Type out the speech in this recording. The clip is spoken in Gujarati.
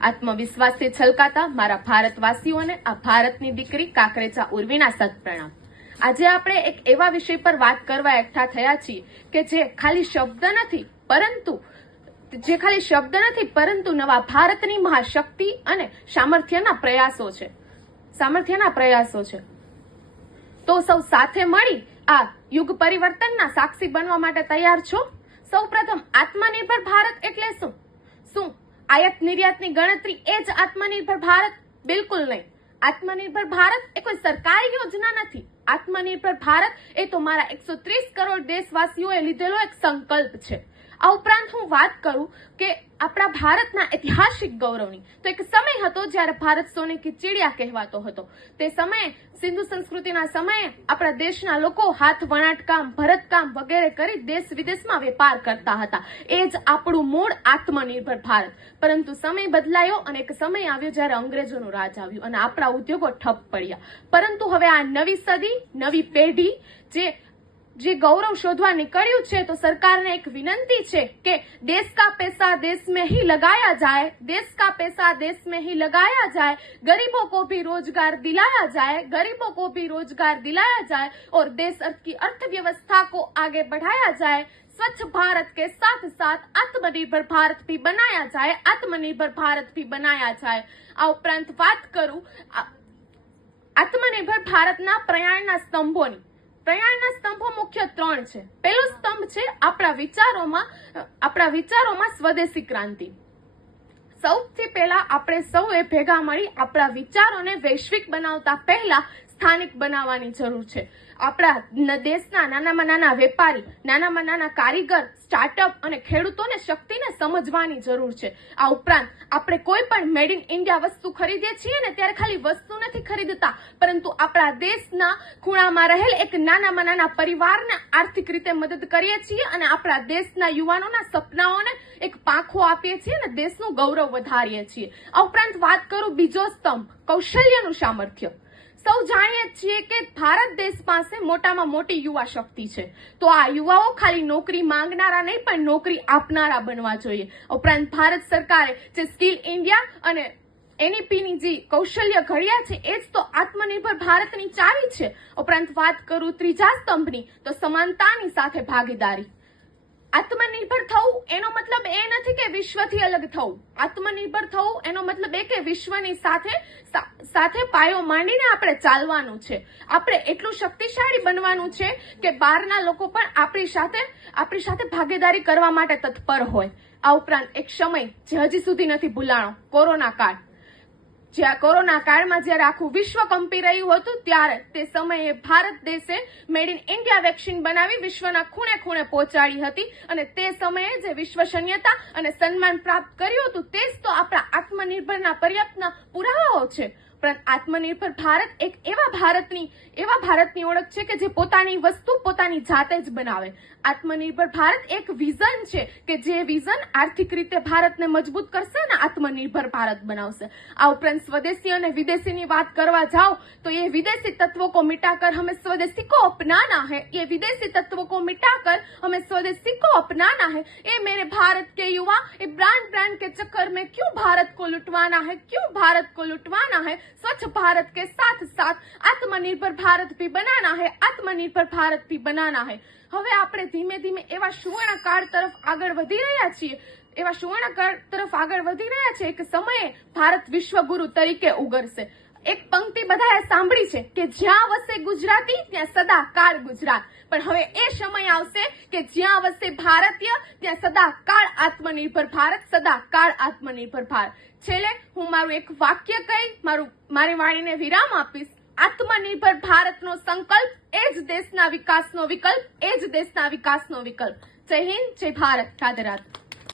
આત્મવિશ્વાસથી છલકાતા મારા ભારતવાસીઓને આ ભારતની દીકરી કાકરેચા ઉર્વીના સત્પ્રણામ। આજે આપણે એક એવા વિષય પર વાત કરવા એકઠા થયા છીએ કે જે ખાલી શબ્દ નથી પરંતુ નવા ભારતની મહાશક્તિ અને સામર્થ્યના પ્રયાસો છે। તો સૌ સાથે મળી આ યુગ પરિવર્તનના સાક્ષી બનવા માટે તૈયાર છો? સૌપ્રથમ આત્મનિર્ભર ભારત એટલે શું? આયાત નિર્યાતની ગણતરી એ જ આત્મનિર્ભર ભારત? બિલકુલ નહીં। આત્મનિર્ભર ભારત એ કોઈ સરકારી યોજના નથી। આત્મનિર્ભર ભારત એ તો મારા 130 કરોડ દેશવાસીઓએ લીધેલો એક સંકલ્પ છે। આ ઉપરાંત હું વાત કરું કે આપણા ભારતના ઐતિહાસિક ગૌરવની, તો એક સમય હતો જ્યારે ભારત સોને કી ચિડિયા કહેવાતો હતો। તે સમયે સિંધુ સંસ્કૃતિના સમયે આપણા દેશના લોકો હાથ વણાટકામ, ભરતકામ વગેરે કરી દેશ વિદેશમાં વેપાર કરતા હતા। એ જ આપણું મૂળ આત્મનિર્ભર ભારત। પરંતુ સમય બદલાયો અને એક સમય આવ્યો જ્યારે અંગ્રેજોનું રાજ આવ્યું અને આપણા ઉદ્યોગો ઠપ પડ્યા। પરંતુ હવે આ નવી સદી, નવી પેઢી જે ગૌરવ શોધવા નીકળ્યું છે, તો સરકારને એક વિનંતી છે કે દેશ કા पैसा देश में ही लगाया जाए, देश का पैसा देश में ही लगाया जाए, गरीबों को भी रोजगार दिलाया जाए, गरीबों को भी रोजगार दिलाया जाए और देश की अर्थव्यवस्था को आगे बढ़ाया जाए। स्वच्छ भारत के साथ साथ आत्मनिर्भर भारत भी बनाया जाए, आत्मनिर्भर भारत भी बनाया जाए। આ ઉપરાંત વાત કરું આત્મનિર્ભર ભારતના પ્રયાણના સ્તંભોની। પ્રયાણના સ્તંભો મુખ્ય 3 છે। પહેલો સ્તંભ છે આપણા વિચારોમાં સ્વદેશી ક્રાંતિ। સૌથી પહેલા આપણે સૌએ ભેગા મળી આપણા વિચારોને વૈશ્વિક બનાવતા પહેલા સ્થાનિક બનાવવાની જરૂર છે। આપણા દેશના નાનામાં નાના વેપારી, નાનામાં નાના કારીગર, સ્ટાર્ટઅપ અને ખેડૂતોને શક્તિને સમજવાની જરૂર છે। આ ઉપરાંત આપણે કોઈ પણ મેડ ઇન ઇન્ડિયા વસ્તુ ખરીદીએ છીએ ને ત્યારે ખાલી વસ્તુ નથી ખરીદતા, પરંતુ આપણા દેશના ખૂણામાં રહેલ એક નાનામાં નાના પરિવારને આર્થિક રીતે મદદ કરીએ છીએ અને આપણા દેશના યુવાનોના સપનાઓને એક પાંખો આપીએ છીએ અને દેશનું ગૌરવ વધારીએ છીએ। આ ઉપરાંત વાત કરું બીજો સ્તંભ, કૌશલ્યનું સામર્થ્ય। સૌ જાણીએ છીએ કે ભારત દેશ પાસે મોટામાં મોટી યુવા શક્તિ છે, તો આ યુવાઓ ખાલી નોકરી માંગનારા નહીં પણ નોકરી આપનારા બનવા જોઈએ। ઉપરાંત ભારત સરકારે જે સ્કિલ ઇન્ડિયા અને એનઈપીની જે કૌશલ્ય ઘડ્યા છે એ જ તો આત્મનિર્ભર ભારતની ચાવી છે। ઉપરાંત વાત કરું ત્રીજા સ્તંભની, તો સમાનતાની સાથે ભાગીદારી। આત્મનિર્ભર થવું એનો મતલબ એ નથી કે વિશ્વથી અલગ થવું। આત્મનિર્ભર થવું એનો મતલબ એ કે વિશ્વની સાથે પાયો માંડીને આપણે ચાલવાનું છે। આપણે એટલું શક્તિશાળી બનવાનું છે કે બહારના લોકો પણ આપણી સાથે ભાગીદારી કરવા માટે તત્પર હોય। આ ઉપરાંત એક સમય જે હજી સુધી નથી ભૂલાણો, કોરોના કાળ। જ્યાં કોરોના કાળમાં જ્યારે આખું વિશ્વ કંપી રહ્યું હતું, ત્યારે તે સમયે ભારત દેશે મેડ ઇન ઇન્ડિયા વેક્સિન બનાવી વિશ્વના ખૂણે ખૂણે પહોંચાડી હતી અને તે સમયે જે વિશ્વસનીયતા અને સન્માન પ્રાપ્ત કર્યું હતું તે જ તો આપણા આત્મનિર્ભરના પર્યાપ્તના પુરાવાઓ છે। પરંતુ આત્મનિર્ભર ભારત એક એવા ભારતની ઓળખ છે કે જે પોતાની વસ્તુ પોતાની જાતે જ બનાવે। આત્મનિર્ભર ભારત એક વિઝન છે કે જે વિઝન આર્થિક રીતે ભારતને મજબૂત કરશે અને આત્મનિર્ભર ભારત બનાવશે। આ ઉપરાંત સ્વદેશી અને વિદેશીની વાત કરવા જાઓ તો ये विदेशी तत्वों को मिटाकर हमें स्वदेशी को अपनाना है, ये विदेशी तत्वों को मिटाकर हमें स्वदेशी को अपनाना है। ये मेरे भारत के युवा ये ब्रांड के चक्कर में क्यों भारत को लुटवाना है, क्यों भारत को लुटवाना है। स्वच्छ भारत के साथ साथ आत्मनिर्भर भारत भी बनाना है, आत्मनिर्भर भारत भी बनाना है। હવે આપણે ધીમે ધીમે એવા સુવર્ણકાળ તરફ આગળ વધી રહ્યા છીએ એક સમયે ભારત વિશ્વગુરુ તરીકે ઉગરશે। એક પંક્તિ બધાએ સાંભળી છે કે જ્યાં વસે ગુજરાતી ત્યાં સદાકાળ ગુજરાત, પણ હવે એ સમય આવશે કે જ્યાં વસે ભારતીય ત્યાં સદાકાળ આત્મનિર્ભર ભારત, સદાકાળ આત્મનિર્ભર ભારત। છેલ્લે હું મારું એક વાક્ય કહી મારી વાણીને વિરામ આપીશ। આત્મનિર્ભર ભારતનો સંકલ્પ એ જ દેશના વિકાસનો વિકલ્પ, એ જ દેશના વિકાસનો વિકલ્પ। જય હિન્દ, જય ભારત, રાધે રાધે।